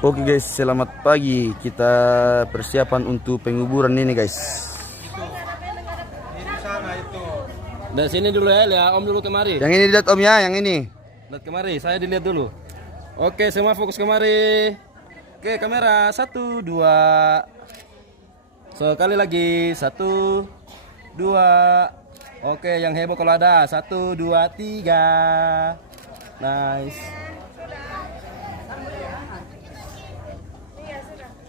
Oke guys, selamat pagi. Kita persiapan untuk penguburan ini guys. Dari sini dulu ya, lihat Om dulu kemari. Yang ini lihat Om ya, yang ini. Lihat kemari, saya dilihat dulu. Oke, semua fokus kemari. Oke, kamera 1, 2. Sekali lagi 1, 2. Oke, yang heboh kalau ada 1, 2, 3. Nice.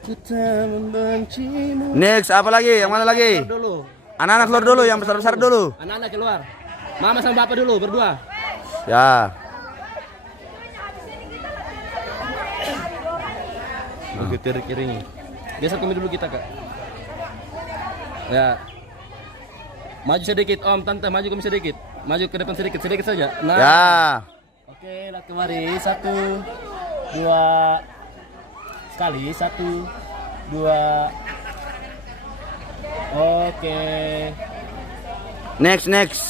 Kita membencimu. Next, apa lagi? Yang mana lagi? Dulu. Anak-anak keluar dulu, yang besar-besar dulu. Anak-anak keluar. Mama sama bapak dulu berdua. Ya. Oke, kiri-kirinya. Geser kami dulu kita, Kak. Ya. Maju sedikit, Om, Tante, maju kami sedikit. Maju ke depan sedikit, sedikit saja. Nah. Ya. Oke, lihat kemari. 1, 2. Sekali, 1, 2. Oke. Next, next.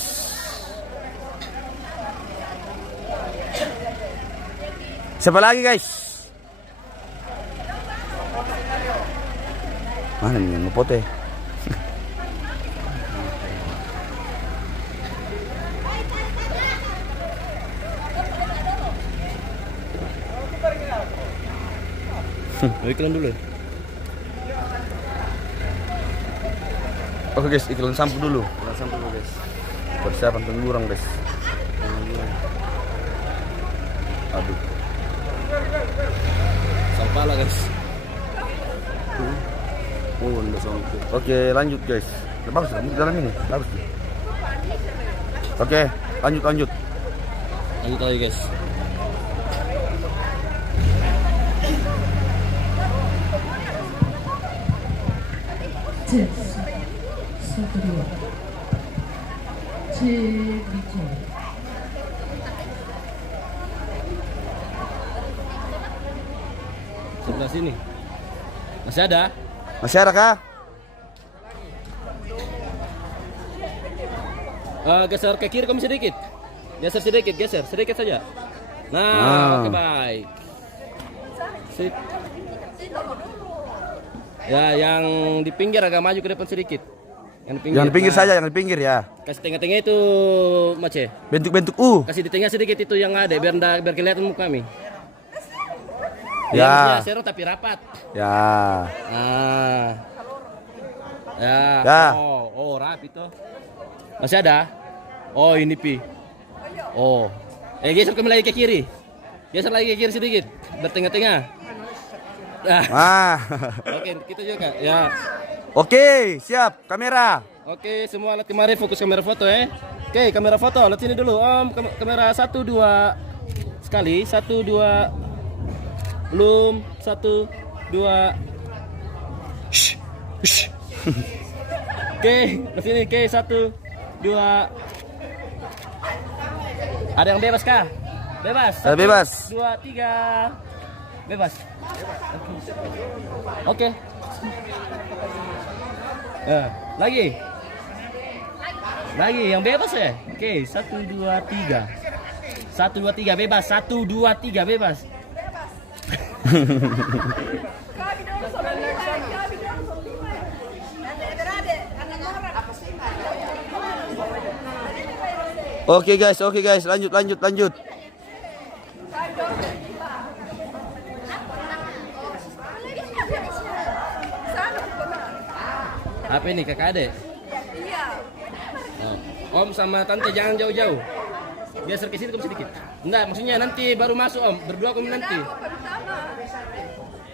Siapa lagi guys? Mana nih yang ngepote? Iklan dulu. Oke guys, iklan sampo dulu. Iklan sampo dulu guys. Persiapan penguburan guys. Aduh. Sampala guys. Oh, enggak sampai. Oke, lanjut guys. Bagus, jalan ini. Bagus. Oke, lanjut. Lanjut lagi guys. 제 서두리와 제 미터 Sebelah sini. Masih ada? Masih ada kah? Geser ke kiri kami sedikit. Geser sedikit saja. Nah, oke baik. Sip. Ya, yang di pinggir agak maju ke depan sedikit. Yang di pinggir saja, yang di pinggir ya. Kasih tengah-tengah itu, Mace. Bentuk-bentuk U. Kasih di tengah sedikit itu yang ada, biar kelihatan muka kami. Ya. Sero tapi rapat. Ya. Nah. Ya. Ya. Oh, rapi tuh. Masih ada? Oh, ini Pi. Oh. Geser kembali lagi ke kiri. Geser lagi ke kiri sedikit. Bertengah-tengah. Ah. Oke, kita juga. Ya. Oke, siap. Kamera. Oke, semua alat kemari fokus kamera foto ya. Oke, kamera foto. Lihat sini dulu, Om. Kamera 1, 2. Sekali, 1, 2. Belum, 1, 2. Shh. Oke, ke sini. Oke, 1, 2. Ada yang bebas kah? Bebas. Bebas. 2, 3. Bebas. Oke. Lagi yang bebas ya. Oke, 1, 2, 3. 1, 2, 3 bebas. 1, 2, 3 bebas. Oke guys, lanjut. Apa ini kakak adek? Iya. Om sama tante jangan jauh-jauh. Geser ke sini sedikit. Enggak, maksudnya nanti baru masuk Om. Berdua kami nanti.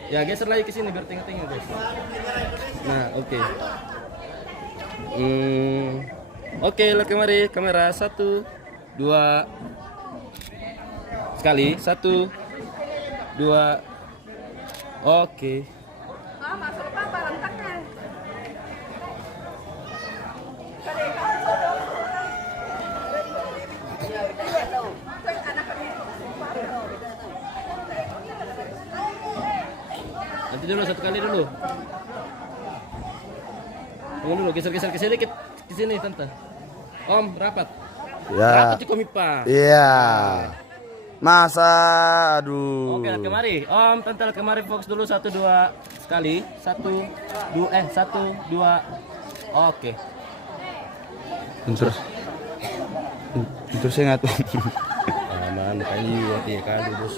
Ya geser lagi ke sini biar tengah-tengah guys. Nah, oke. Oke, lihat kemari. Kamera 1, 2. Sekali, 1, 2. Oke. Nanti dulu satu kali dulu. Tunggu dulu, geser ke sedikit ke sini tante. Om, rapat. Ya. Rapat di komipa. Iya. Masa, aduh. Oke, kemari. Om, tante kemari fokus dulu 1 2 sekali. 1 2 1 2. Oke. Terus. Terus saya ngatur. Aman, kali waktu kali bos.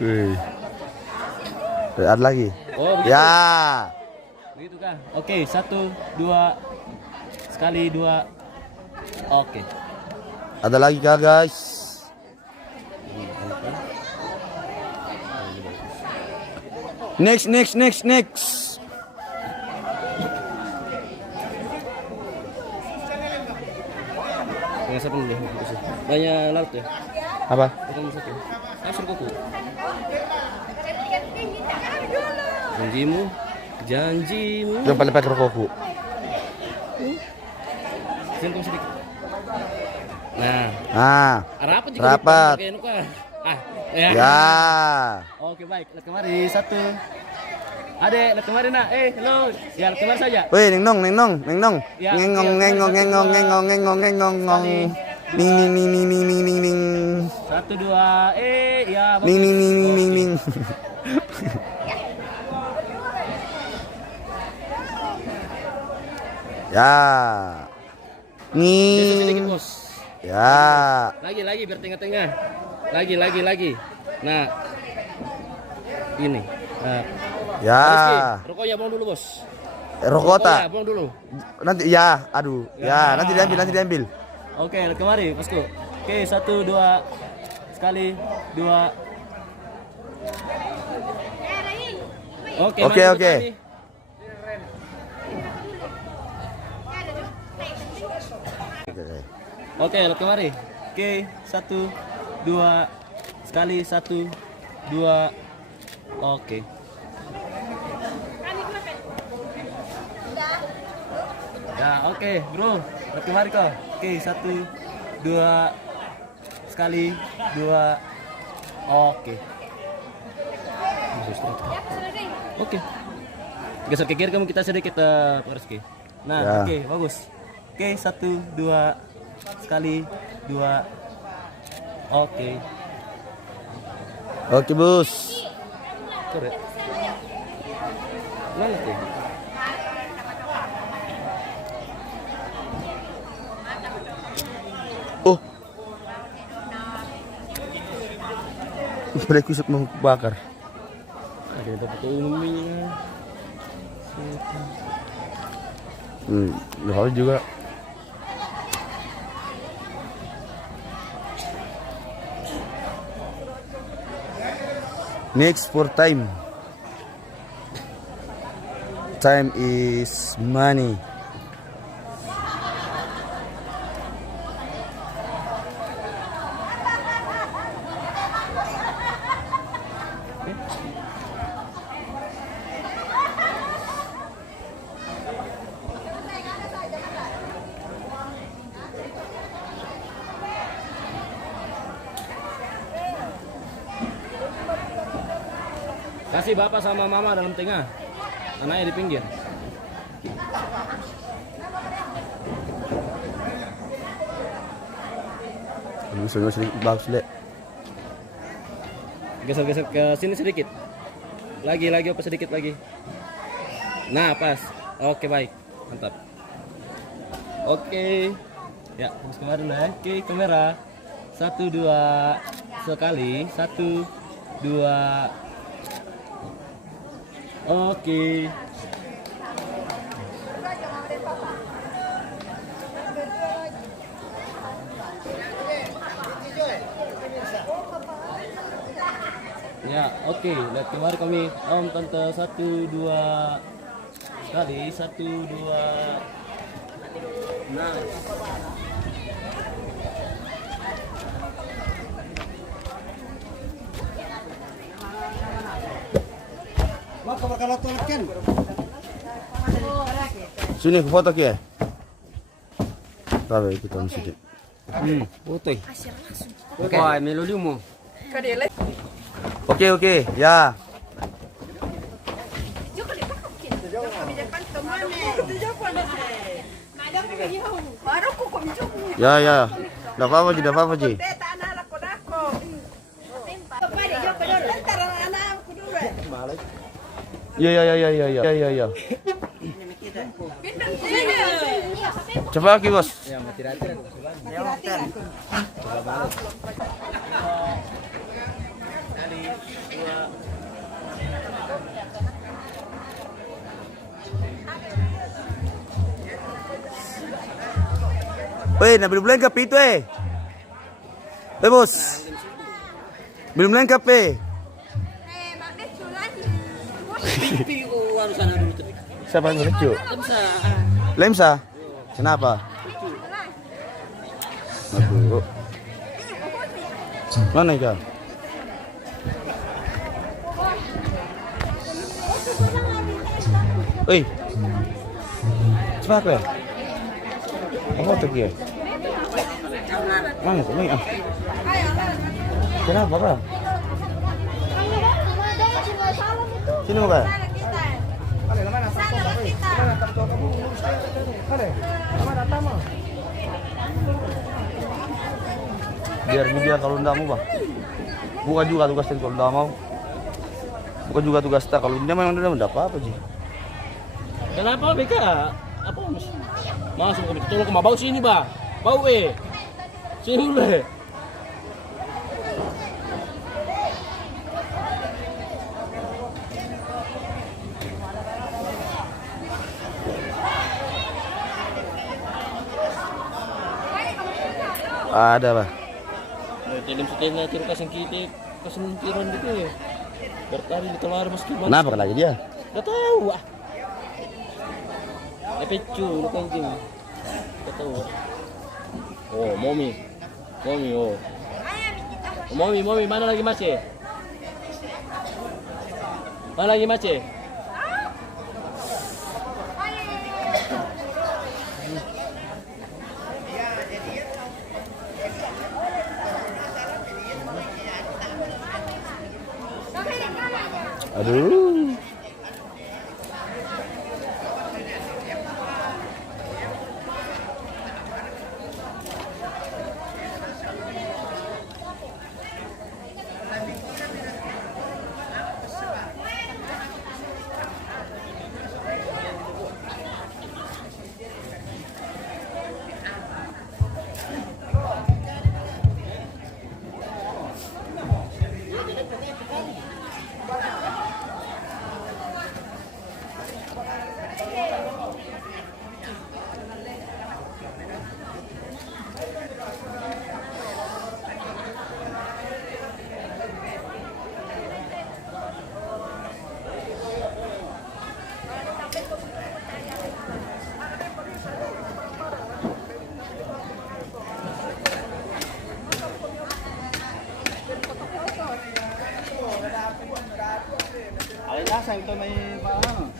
Wih. Ada lagi. Oh, begitu. Ya. Begitu kah? Oke, 1 2 sekali 2. Oke. Ada lagi kah guys? Next. Yang satu dulu. Banyak laut ya. Apa? Potong satu. Ayo suruh kuku. Janjimu. Yang paling pakai rokokku. Sini sedikit. Nah, Nah, rapat juga. rapat. Pakai nuka. Ya. Ya. Oke, baik. Lihat kemari 1. Adek, lihat kemari nak. Hello. Ya, lihat kemari saja. Wih, neng nong. Ya, Ngengong. Ning. 1 2. Ya. bagus. Ning. Ya. Geser sedikit, Ning. bos. Ya. Lagi biar tengah-tengah. Lagi. Nah. Ini. Nah. Ya. Rizky, rokoknya buang dulu, bos. Rokota. Rokoknya buang dulu. Nanti ya, aduh. Ya, nanti diambil. Oke, kemari, bosku. Oke, 1 2 sekali 2. Oke. Oke. maju tadi. Oke, lihat kemari. Oke, 1 2 sekali 1 2. Oke. Ya, oke, bro. Lihat kemari kok. Oke, 1 2 sekali 2. Oke. Oke. Geser ke kiri kamu kita sedikit Rizky. Nah, Ya. oke, bagus. Oke, 1 2 sekali 2. Oke. Oke, Bos. Korek. Mana tuh? Oh. Mereka kusuk mau bakar. Ada dapat umumnya. Lu harus juga. Next for time. Time is money. Kasih bapak sama mama dalam tengah. Anaknya di pinggir. Misalnya sedikit bagus le. Geser-geser ke sini sedikit. Lagi apa sedikit lagi. Nah, pas. Oke, baik. Mantap. Oke. Ya, terus kamera dulu ya. Oke, kamera. 1 2 sekali. 1 2. Oke. Ya, oke. Lihat kemarin kami om tante 1 2 sekali 1 2. Nah. Sini ke foto ke. Tahu kita sedikit. Putih. Oke, melodi mo. Oke, ya. Ya. Tidak apa-apa, Ji. Iya iya iya iya iya iya iya. Coba lagi bos. Ya, mati rati. Weh, nah belum lengkap itu bos. Belum lengkap Pipi ko harus sana dulu tuh. Siapa yang lucu? Bisa. Lemsa? Kenapa? Aduh. Mana ikan? Oi. Cepat apa ya? Apa tuh dia? Mana tuh? Ini ah. Kenapa Pak? Sini mau Pak? Biar kalau ndak mau Pak. Bukan juga tugasnya kalau ndak mau. Bukan juga tugas tak kalau dia memang udah apa sih? Kenapa Beka? Apa mas? Masuk ke tolong ke bau sini bah. Bau sini dulu. Ada Pak. Film setelahnya tiro kasih kita kasih tiron gitu ya. Bertari di telur meski mas. Kenapa lagi dia? Gak tahu ah. Pecu lu kencing. Gak tahu. Oh, momi oh. Momi mana lagi Mace? Mana lagi Mace? Aduh. Alin-asa ito may paano?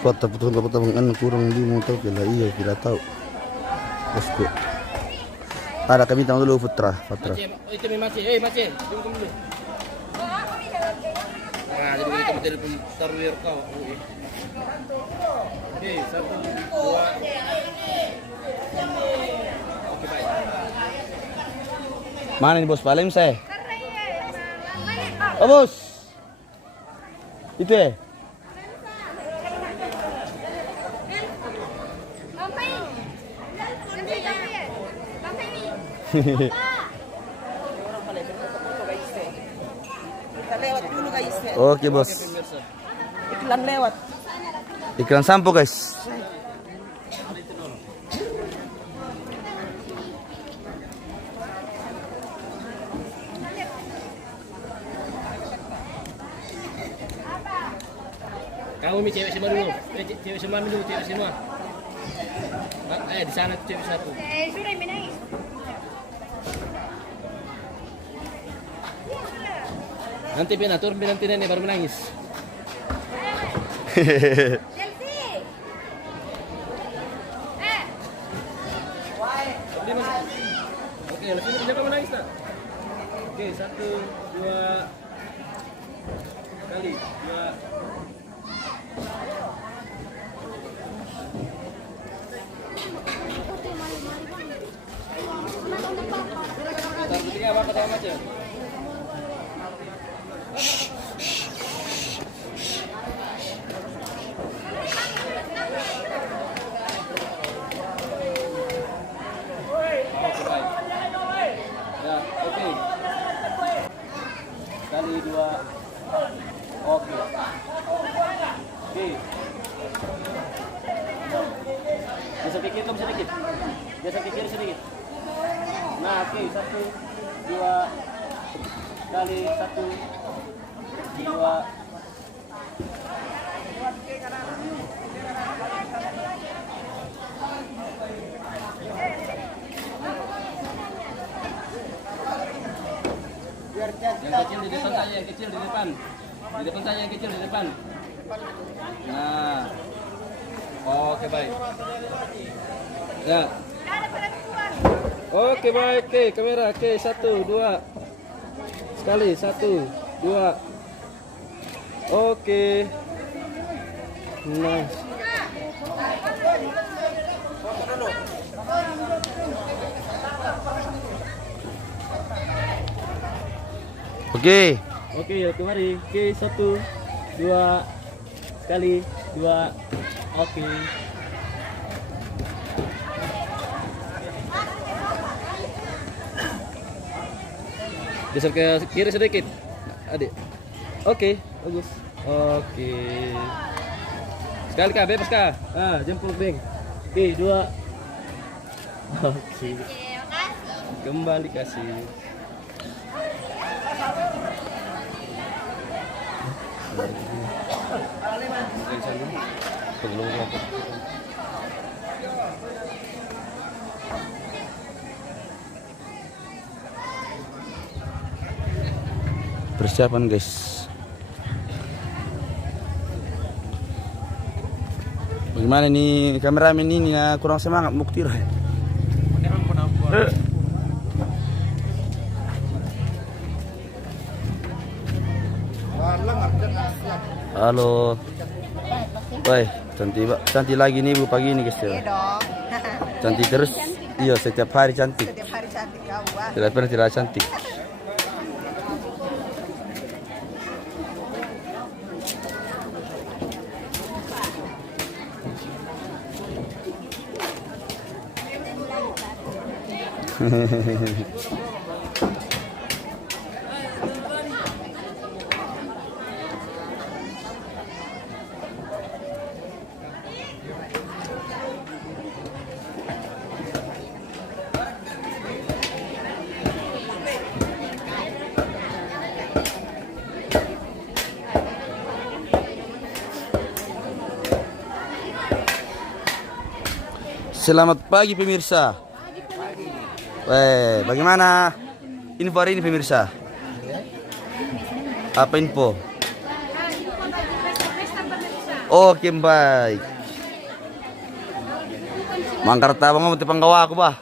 Kota potong kurang di motor kila iya tidak tahu. Bosku. Ada kami tahu dulu Putra. Itu masih, tunggu dulu. Nah, jadi kita telepon tarwir kau. Oke, 1, 2. Oke, baik. Mana nih bos paling saya? Oh bos. Itu ya? Kita lewat dulu guys. Oke bos. Iklan lewat. Iklan sampo guys. Kamu mi cewek semua dulu. Cewek semua dulu, cewek semua. Di sana cewek satu. Nanti turun nanti nenek baru menangis. Oke, lebih jangan menangis tak? Oke, 1, 2 kali, 2. Taruh ketiga apa kata macam? Kali 2. Oke. Oke. Bisa pikir kamu sedikit. Bisa pikir sedikit. Nah, oke. 1, 2 kali 1, 2. Yang kecil di depan saja, yang kecil di depan. Di depan saja, yang kecil di depan. Nah. Oke, baik. Ya. Oke, baik. Oke, kamera. Oke, 1, 2. Sekali, 1, 2. Oke. Nice. Oke. Oke, kemari. Oke, 1, 2 sekali, 2. Oke. Geser ke kiri sedikit, adik. Oke, bagus. Oke. Sekali kah, bebas kah? Ah, jempol beng. Oke, 2. Oke. Kembali kasih. Persiapan guys. Bagaimana nih kameramen ini ya, kurang semangat Muktir. Halo. Woi, cantik lagi nih Bu pagi ini guys ya. Iya dong. Cantik terus. Iya, setiap hari cantik. Setiap hari cantik kau. Wah. Tidak pernah tidak cantik. Selamat pagi pemirsa. Weh, bagaimana info hari ini pemirsa? Apa info? Oke, baik. Mangkar tabang mo panggawa ko ba?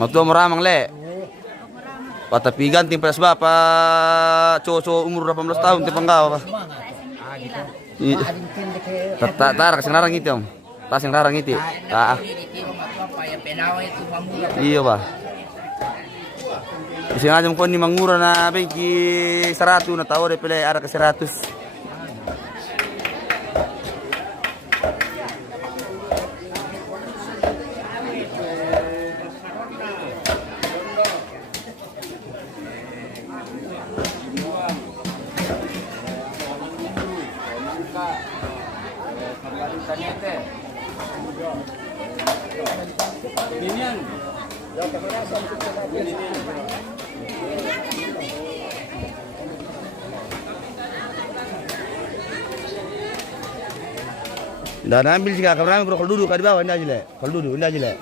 Matua meramang le. Patapigan tim pas ba pa coco umur 18 tahun tim panggawa ba? Tar kasing larang itu om. Kasing larang itu. Iya ba. Kasi nga jam ko ni mangura na beki 100 na tao de pele ara ka 100. Dan ambil sih kamera bro, kalau duduk di bawah ini aja le. Kalau duduk ini aja le.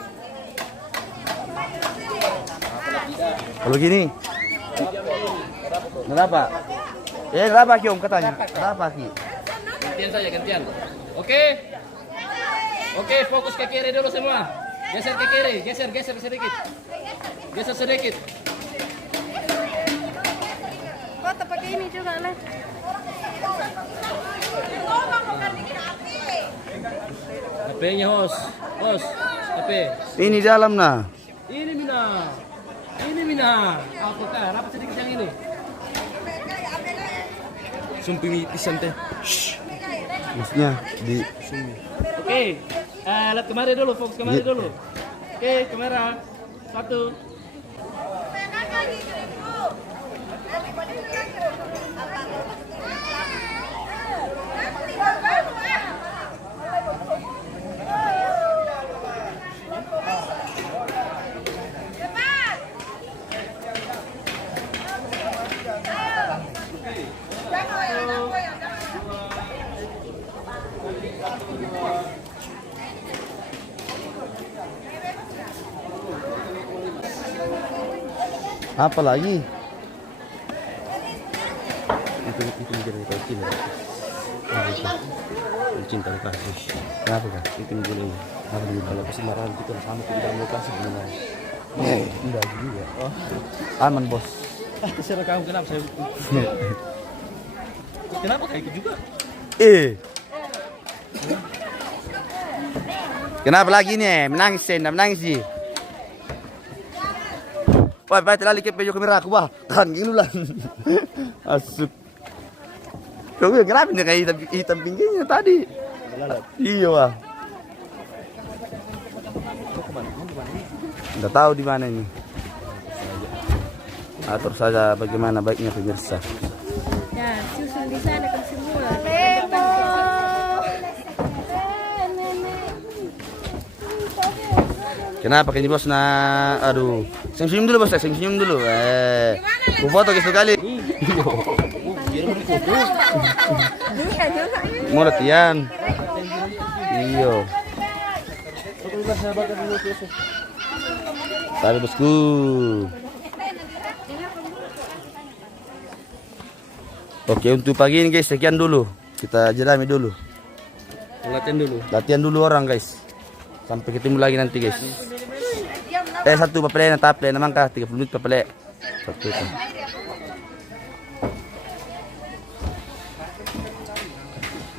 Kalau gini. Kenapa? Kenapa Ki Om katanya? Kenapa Ki? Gantian saja, gantian. Oke. Oke, fokus ke kiri dulu semua. Geser ke kiri, geser sedikit. Geser sedikit. Kok pakai ini juga, Le? HP-nya host, HP. Ini dalam nah. Ini Mina. Aku rapat sedikit yang ini. Sumping pisan teh. Maksudnya di Oke, lihat kemari dulu, fokus kemari dulu. Oke, kamera 1. apa lagi? Itu menjadi kecil. Cinta kasih. Kenapa kan? Itu menjadi apa dulu kalau kesemarahan kita sama tidak mau kasih benar. Tidak juga. Oh. Aman bos. Terserah kamu kenapa saya. Kenapa kayak gitu juga? Kenapa lagi nih? Menangis sih. Wah, baik terlalu kepejo kamera aku bah. Tahan gini lah. Asup. Kau bilang kenapa nih kayak hitam pinggirnya tadi? Iya bah. Nggak tahu di mana ini. Atur saja bagaimana baiknya pemirsa. Ya, susun di sana kan semua. Kenapa kayaknya bos aduh. Senyum dulu bos, senyum dulu. Ku foto sekali. Mau latihan. Iya. Tarik bosku. Oke, untuk pagi ini guys, sekian dulu. Kita jerami dulu. Latihan dulu orang guys. Sampai ketemu lagi nanti guys. Satu papele na taple naman ka 30 menit papele. Satu itu.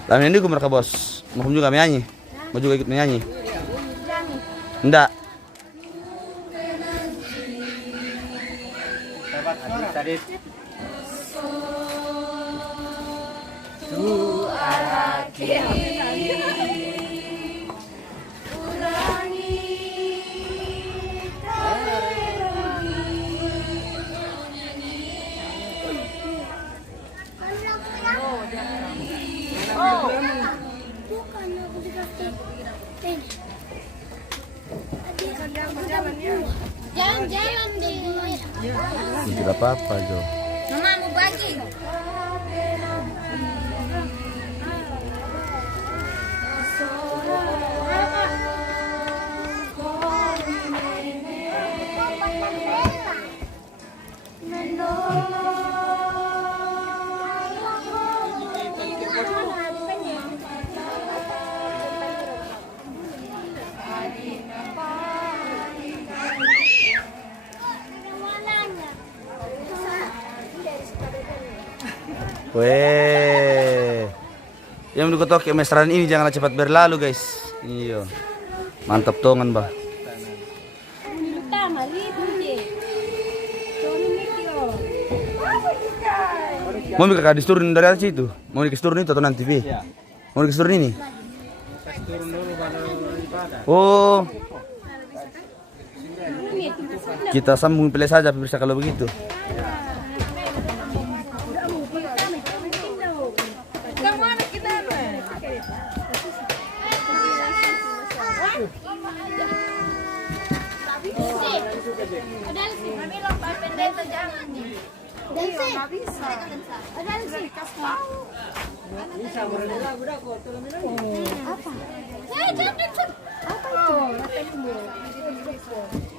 Lama ini gue mereka bos. Mau juga menyanyi. Mau juga ikut menyanyi. Enggak. Jalan-jalan deh. Tidak apa-apa Jo. Mama mau bagi. Weh. Yang dikotok kemesraan ini janganlah cepat berlalu guys. Iya. Mantap tongan bah. Mau kakak disturunin dari atas itu? Mau dikasih turun itu atau nanti Bi? Iya. Mau dikasih turun ini? Turun dulu baru ibadah. Oh. Kita sambung pilih saja pemirsa kalau begitu.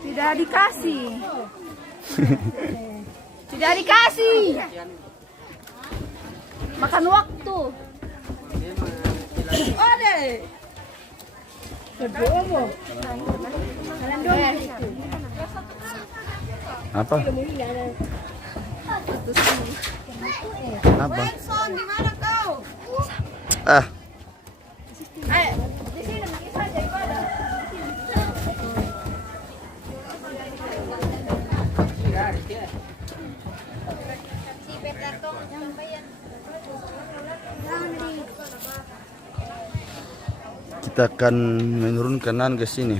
Tidak dikasih. Tidak dikasih. Makan waktu. Oh deh. Apa? Apa? Son, di mana kau? Ah, Di sini lagi saja ibadah. kita akan menurunkan ke sini.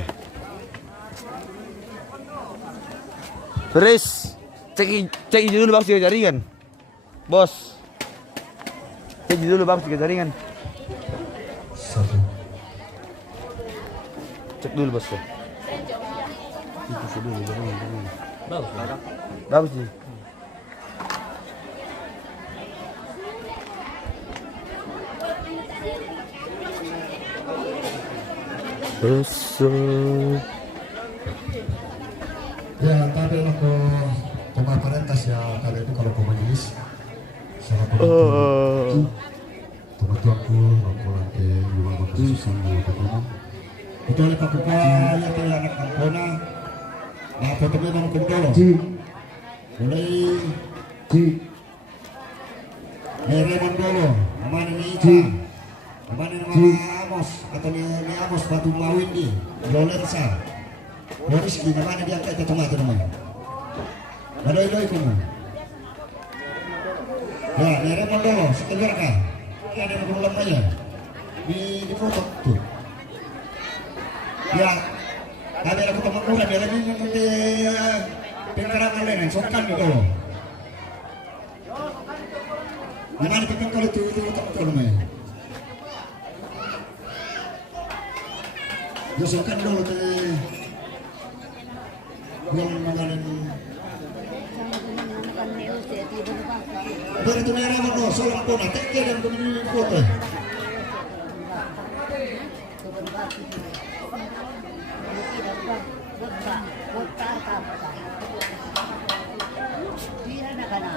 Feris, cek dulu bagus juga jaringan. Bos. Cek dulu bagus juga jaringan. Cek dulu bos. Itu dulu jaringan. Bagus sih. Besok. Ya, kami aku pemaparentas ya kali itu kalau pemanis. Salah Oh. Teman-temanku, aku nanti juga berkesusahan di ketemu. Itu oleh Pak Kupa yang telah anak kampona. Nah, fotonya mau kumdolo. Mulai Raymond dulu, mana ini Ica, mana ini Amos atau ni Amos Batu Mawin di Lolensa. Boris di mana dia kayak tomat namanya. Ada itu kamu. Ya, ni Raymond dulu, sekeluar kan. Ini ada yang lamanya di foto tuh. Ya, ada aku teman muda dia lagi nanti pengerangan lain, sokan gitu. Mana kita kalau itu teman namanya. Josokkan dulu tuh yang mengalir. Dari itu merah mana soal pun ada dan kemudian foto.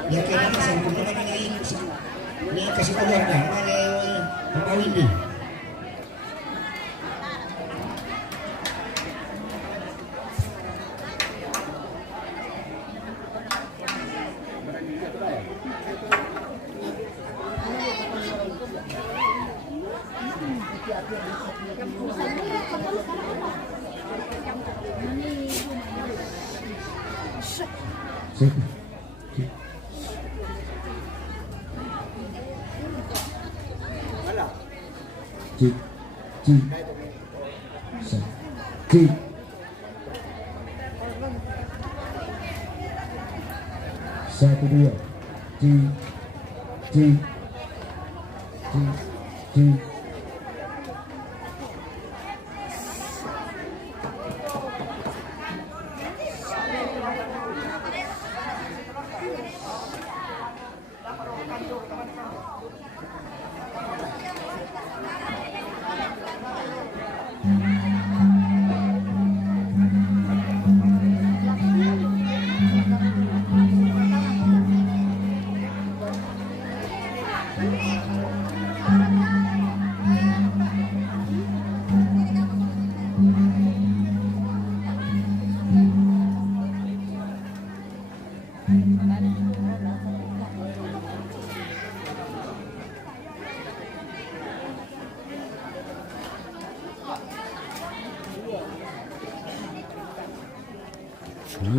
Ya kena sempurna mana ini kasih keluarga mana mau ini. Satu dua, Oh,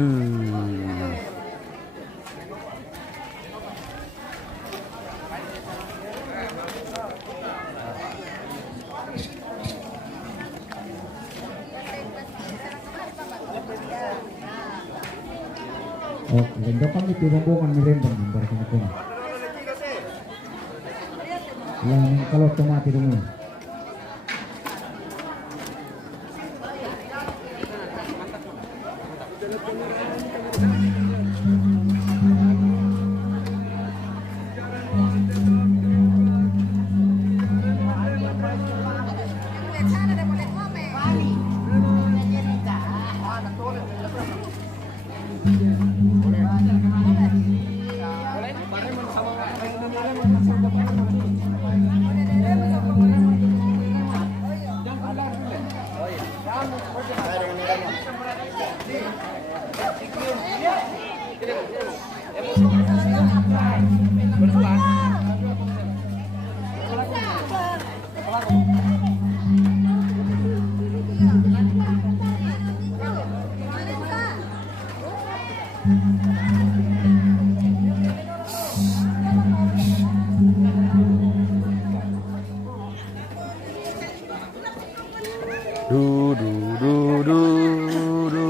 lendokan itu rombongan merembang barang itu. Yang kalau tomati dulu. Du du du du du.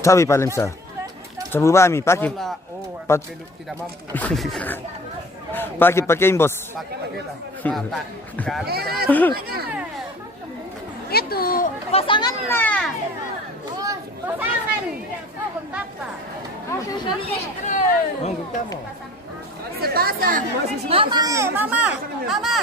Sabi paling sa. Sabu bami pakai tidak mampu. pakai bos. Itu pasangan lah. Oh, pasangan. Oh, bentar Pak. Sepasang. Mama. Mama.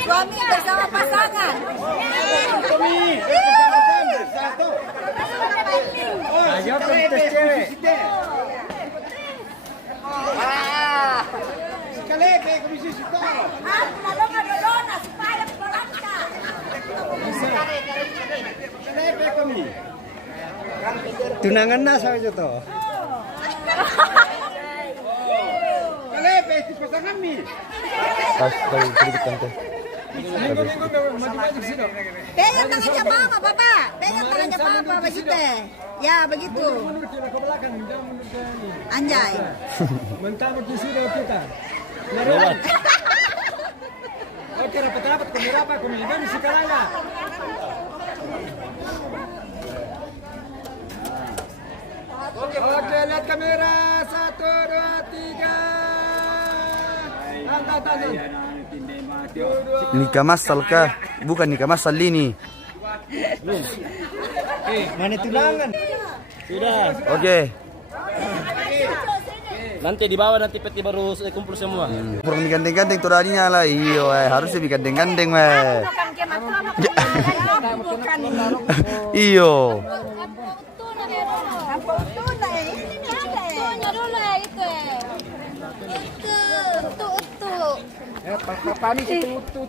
Suami bersama pasangan. Ayo pentas cewek. Sekali komisi situ. Nolong supaya berangkat. Tunangan na sa iyo to. Kalepe, pasangan mi. Pas kalau sedikit tante. Pegang tangannya mama, Papa. Pegang tangannya Papa begitu. Ya, begitu. Anjay. Mentang di sini kita. Lewat. Oke, rapat-rapat kami kami sekarang lah. Oke, lihat kamera. 1, 2, 3. Angkat. Nikah masal kah? Bukan nikah masal ini. Mana tunangan? Sudah. Oke. Nanti di bawah nanti peti baru kumpul semua. Kurang digandeng-gandeng tuh tadinya lah. Iyo, harusnya digandeng-gandeng weh. Iyo. Papanis itu.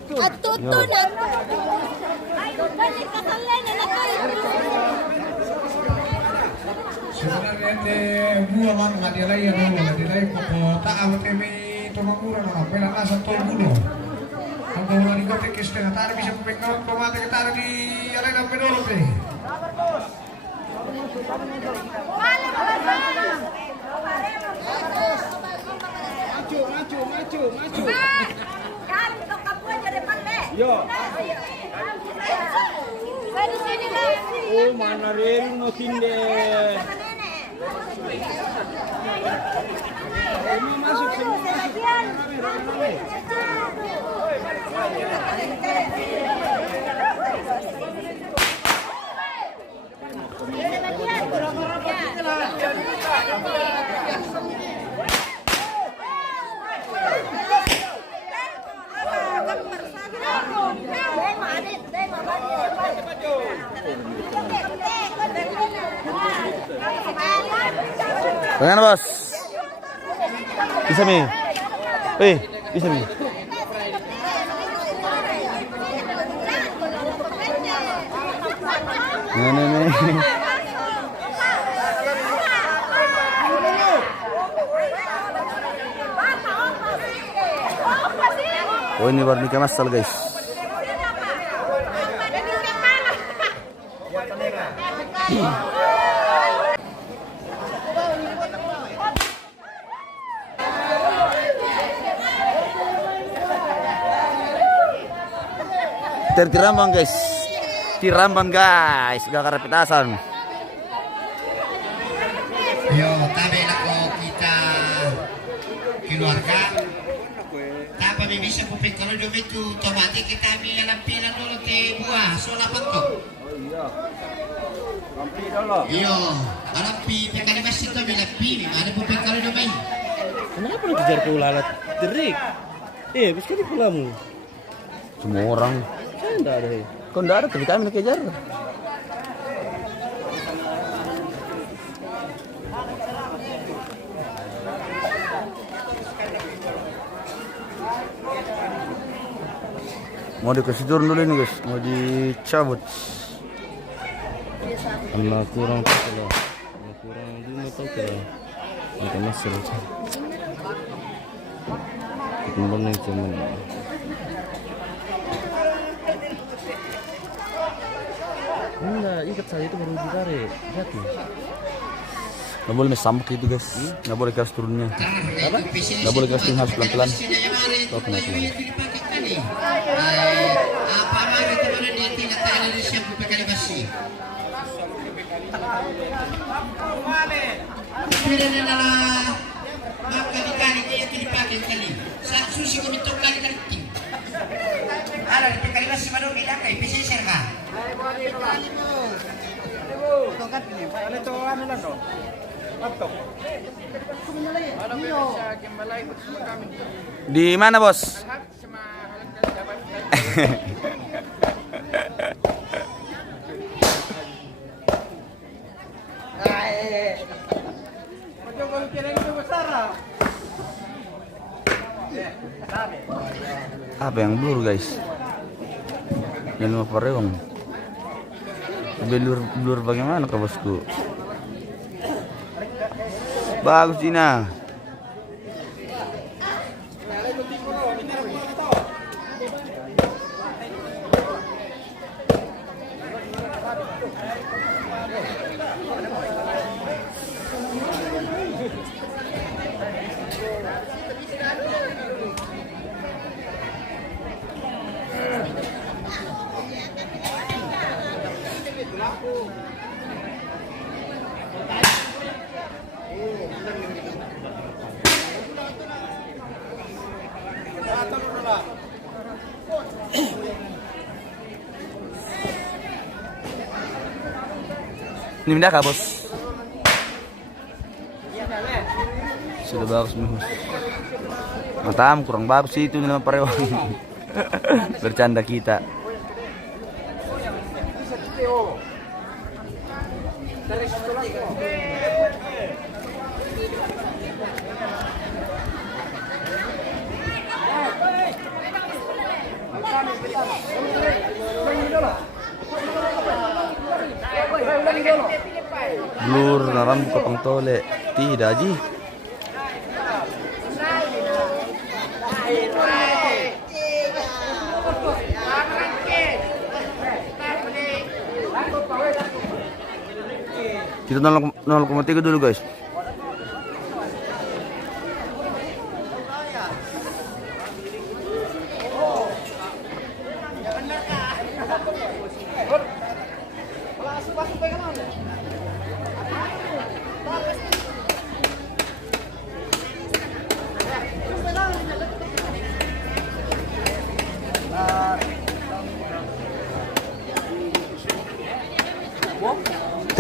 Sebenarnya gua mang ngadilai ya dulu ngadilai kota awet emi tumangura nona pela nasa tolbuno. Ang gawa ni kote kis tengah tari bisa pemegang pemata kita di arena pedolo pe. Maju. Yo. Oh, mana relu no kinde. Mau masuk semua. Bagaimana bos? Bisa mi? Bisa mi? Nih. Oh ini baru nikah masal guys. Tirambang guys, gak karena petasan. Yo, tabi nako kita keluarga. Tapa bisa pupik kalau dulu itu tomati kita ambil alam pilan dulu ke buah sola bentuk. Yo, alam pi pekali masih tu ambil pi, mana pupik kalau dulu main. Kenapa lu kejar ke ulalat? Terik. Bisa di pulamu. Semua orang. Saya enggak ada. Kok enggak ada tapi kami nak kejar. Mau dikasih turun dulu ini guys, mau dicabut. Allah kurang kalau kurang 5 tahun kalau kita masih kembali cuman enggak ikat saya itu baru ditarik hati Nggak boleh mesambak itu guys, nggak boleh gas turunnya. Apa? Nggak boleh gas turun, harus pelan-pelan. Tahu kenapa? Apa mari teman dia tidak tahu dari siapa pekali masih. Pilih adalah maka dikali dia tidak dipakai kali. Saat susi kami tok lagi nanti. Ada di pekali masih baru beda kayak PC serka. Di mana bos? Apa yang blur guys? Yang mau perewang. Blur bagaimana kah bosku? Bagus Cina. Ini pindah kah bos? Sudah bagus nih bos. Matam kurang bagus sih itu nama perewang. Bercanda kita. Blur naram potong tole tidak ji. Kita 0,3 dulu guys.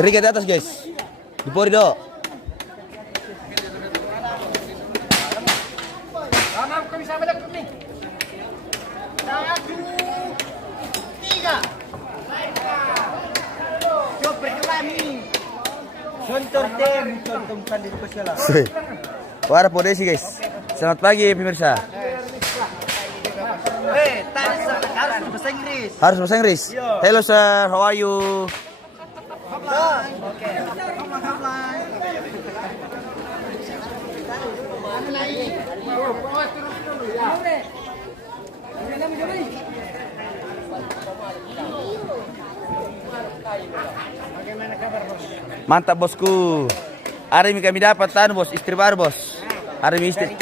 Terikat di atas guys. Dipori do. Wara podesi guys. Selamat pagi pemirsa. Harus bahasa Inggris. Hello sir, how are you? Mantap bosku. Hari ini kami dapat bos, istri baru bos. Hari ini istri.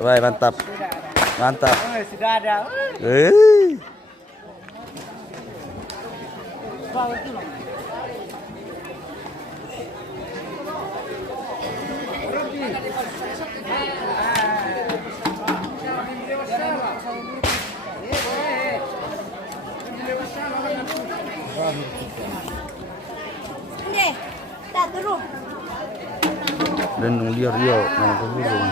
Wah mantap, mantap. Sudah ada. Ini, tak turun. Dan liar dia nama pemulung.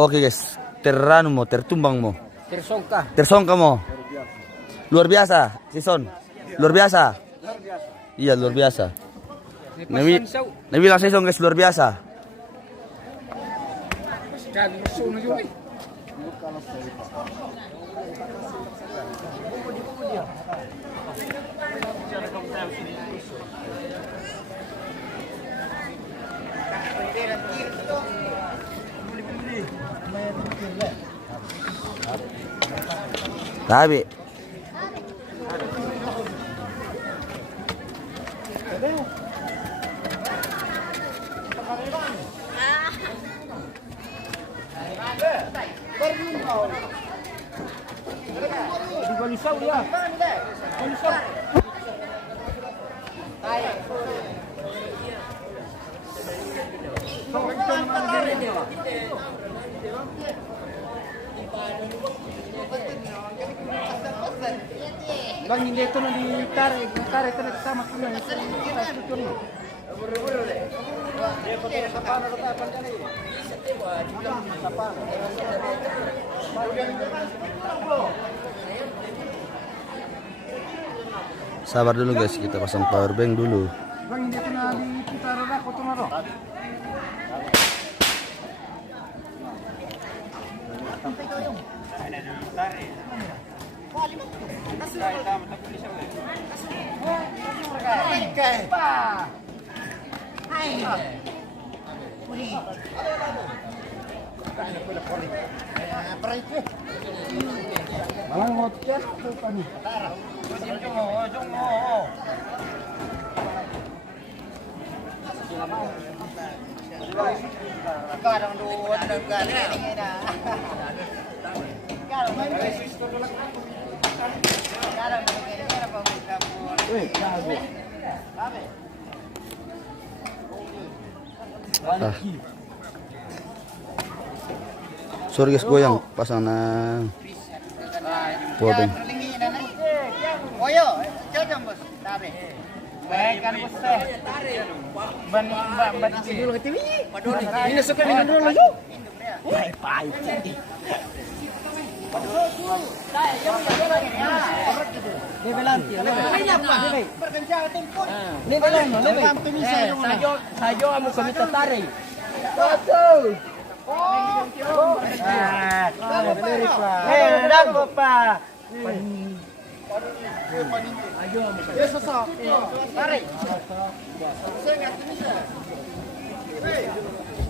Oke guys, tertumbang mo. Tersongka mo. Luar biasa, Sison. Luar biasa. Iya, luar biasa. Nabi bilang Sison guys, luar biasa. Tapi Bang hindi ito na ditarik ito na kasama ko na ito na. sabar dulu guys, kita pasang power bank dulu. Bang hindi ito na ditarik na ko tumaro. Sorry guys, goyang pasang na power bank. Oyo, cocok bos. Tabe. Baik kan bos. Ban dulu ke TV. Ini suka minum dulu lagi. Baik. Sayo amo kami tatari.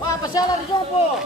Pak, pasyalan di Jompo.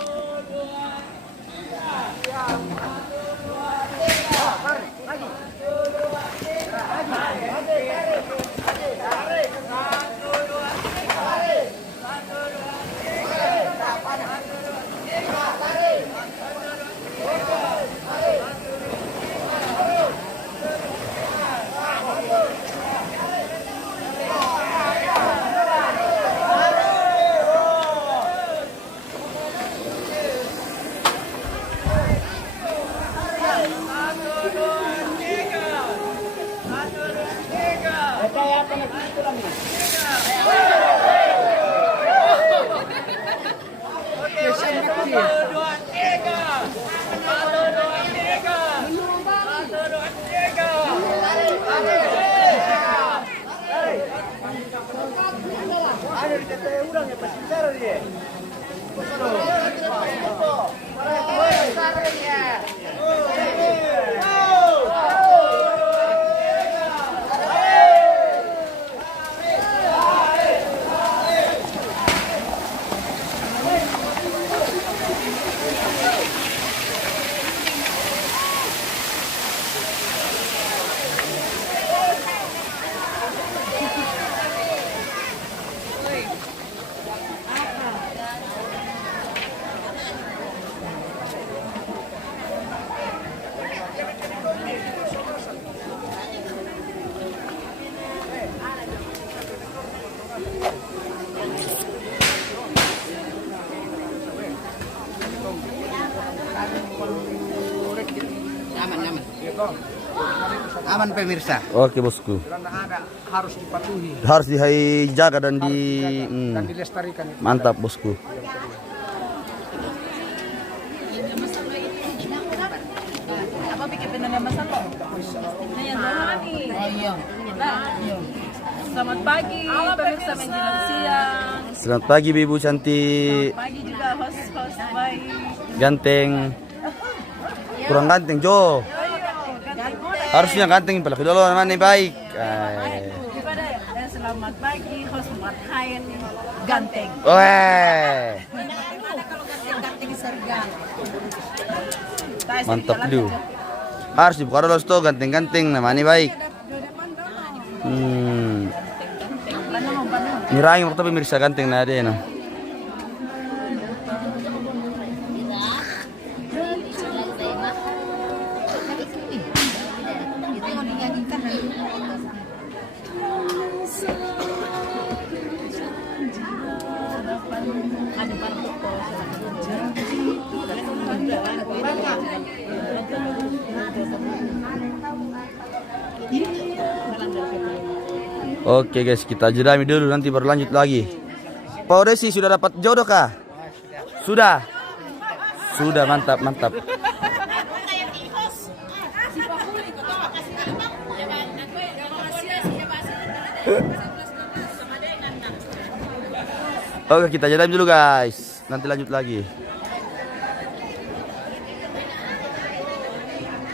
Aman pemirsa. Oke bosku. harus dipatuhi Harus dijaga dan dan dilestarikan. mantap bosku. Apa bikin penanda masalah? Nah, yang doang nih. Oh iya. Selamat pagi, pemirsa menjelang siang. Selamat pagi Ibu cantik. Pagi juga host baik. Ganteng. Kurang ganteng Jo. Harusnya ganteng pala dulu namanya baik. Gimana ya? Dan selamat pagi host Marhain ganteng. Weh. Kalau ganteng sergang. Mantap dulu. Harus dibuka dulu tuh ganteng-ganteng namanya baik. Nirangin waktu pemirsa ganteng na ada no. Oke guys, kita jeda dulu nanti baru lanjut lagi. Pak Odesi sudah dapat jodoh kah? Sudah. Sudah mantap mantap. Oke, kita jeda dulu guys. Nanti lanjut lagi.